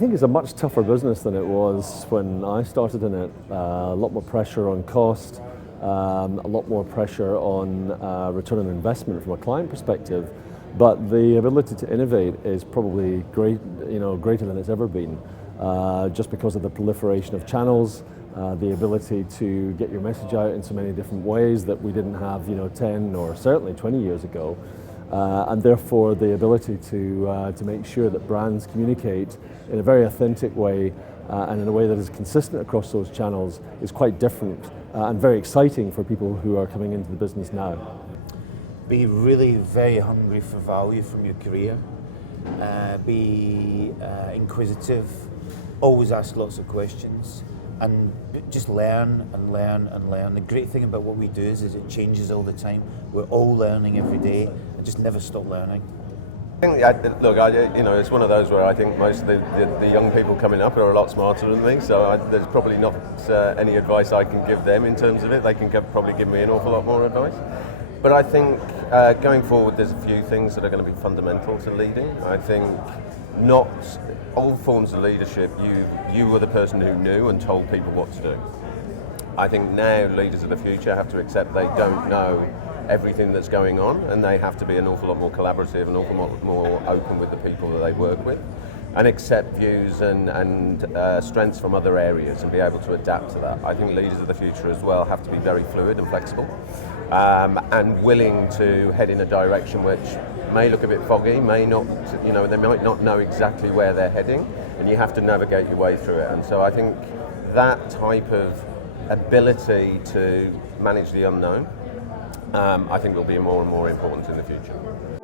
think it's a much tougher business than it was when I started in it. A lot more pressure on cost, a lot more pressure on return on investment from a client perspective. But the ability to innovate is probably greater than it's ever been, just because of the proliferation of channels, the ability to get your message out in so many different ways that we didn't have 10 or certainly 20 years ago. And therefore the ability to make sure that brands communicate in a very authentic way and in a way that is consistent across those channels is quite different and very exciting for people who are coming into the business now. Be really very hungry for value from your career, be inquisitive, always ask lots of questions, and just learn and learn and learn. The great thing about what we do is it changes all the time. We're all learning every day and just never stop learning. I think, look, it's one of those where I think most of the young people coming up are a lot smarter than me, so there's probably not any advice I can give them in terms of it. They can probably give me an awful lot more advice. But I think going forward, there's a few things that are going to be fundamental to leading. I think not all forms of leadership, you were the person who knew and told people what to do. I think now leaders of the future have to accept they don't know everything that's going on, and they have to be an awful lot more collaborative, an awful lot more open with the people that they work with, and accept views and strengths from other areas and be able to adapt to that. I think leaders of the future as well have to be very fluid and flexible, and willing to head in a direction which may look a bit foggy, may not, they might not know exactly where they're heading, and you have to navigate your way through it. And so I think that type of ability to manage the unknown, I think will be more and more important in the future.